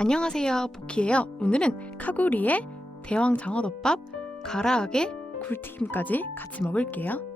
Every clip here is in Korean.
안녕하세요, 보키예요. 오늘은 카구리에 대왕 장어덮밥, 가라아게, 굴튀김까지 같이 먹을게요.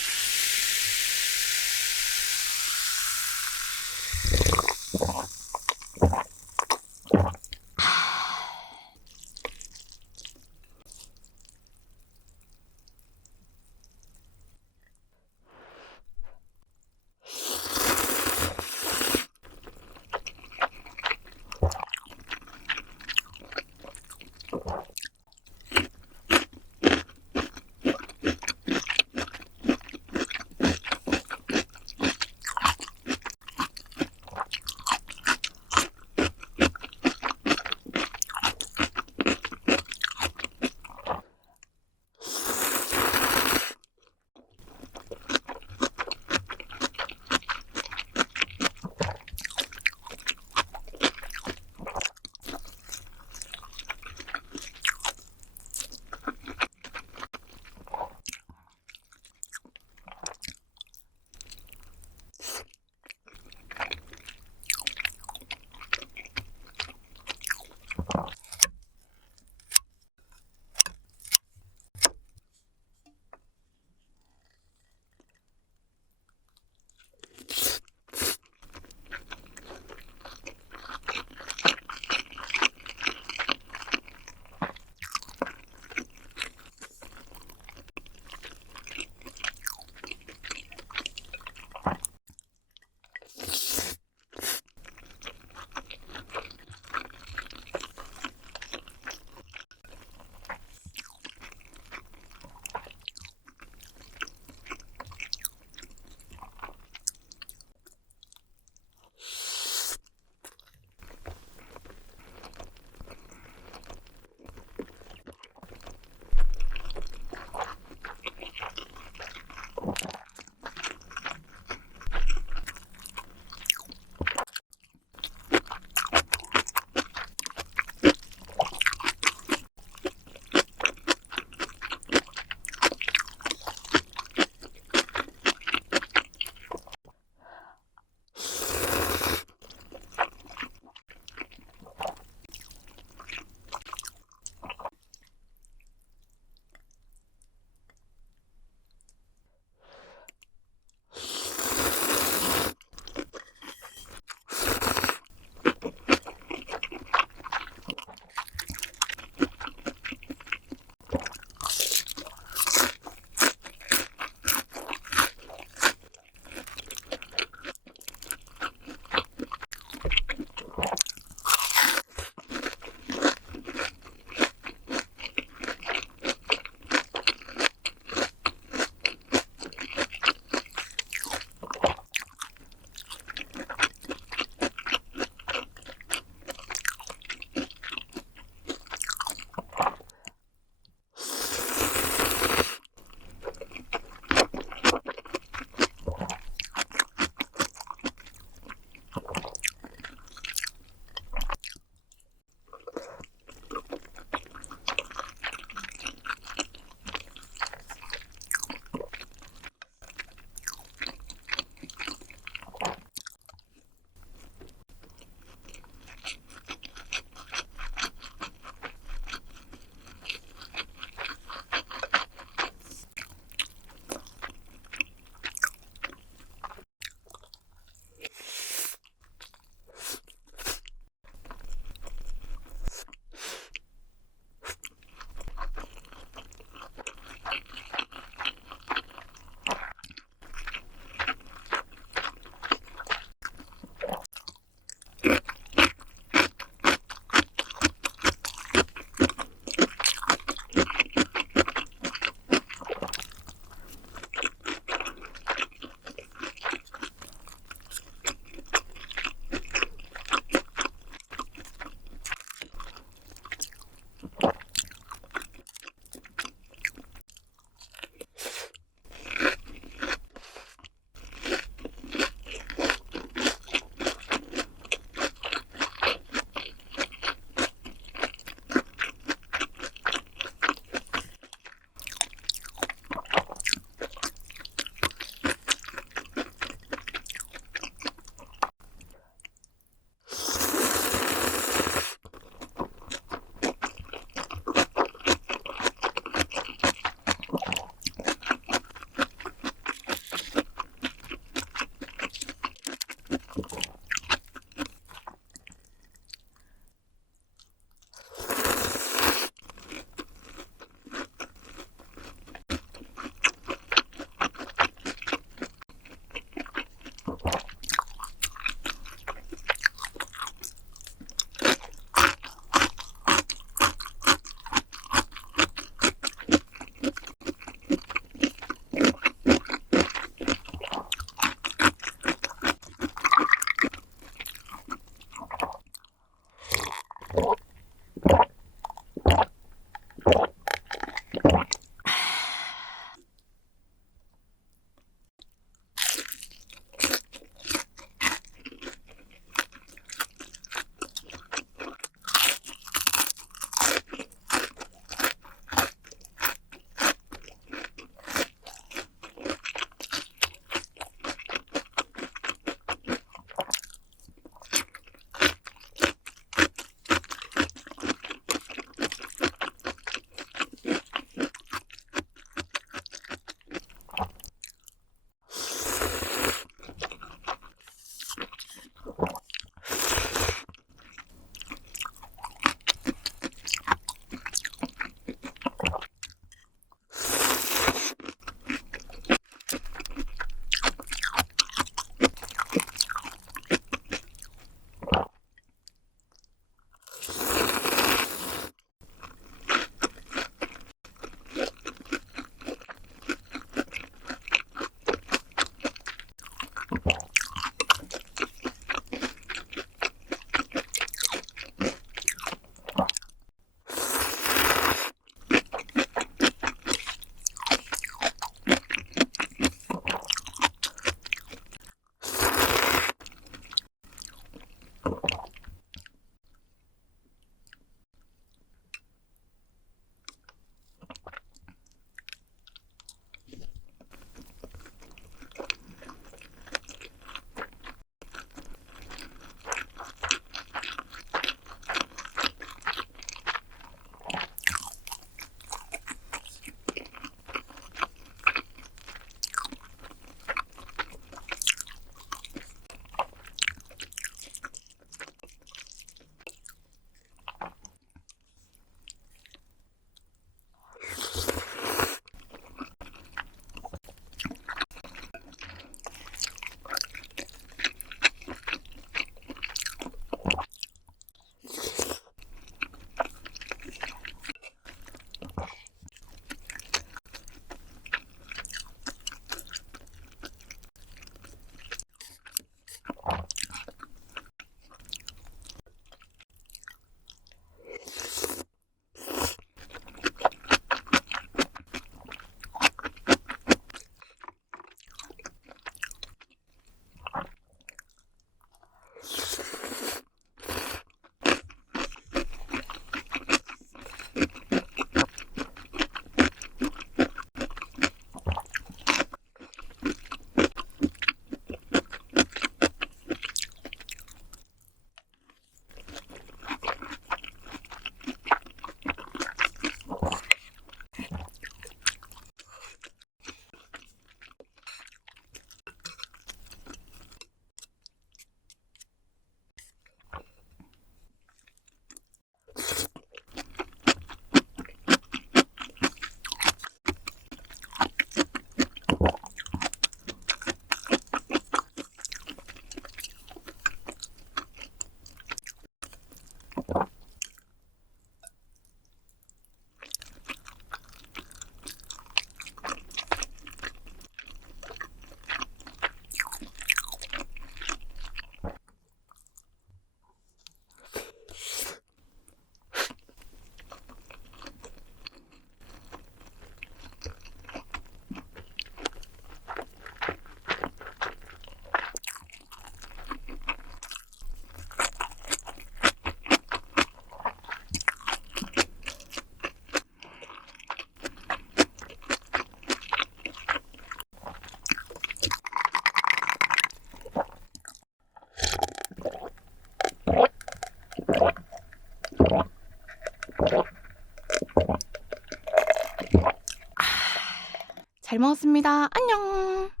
잘 먹었습니다. 안녕!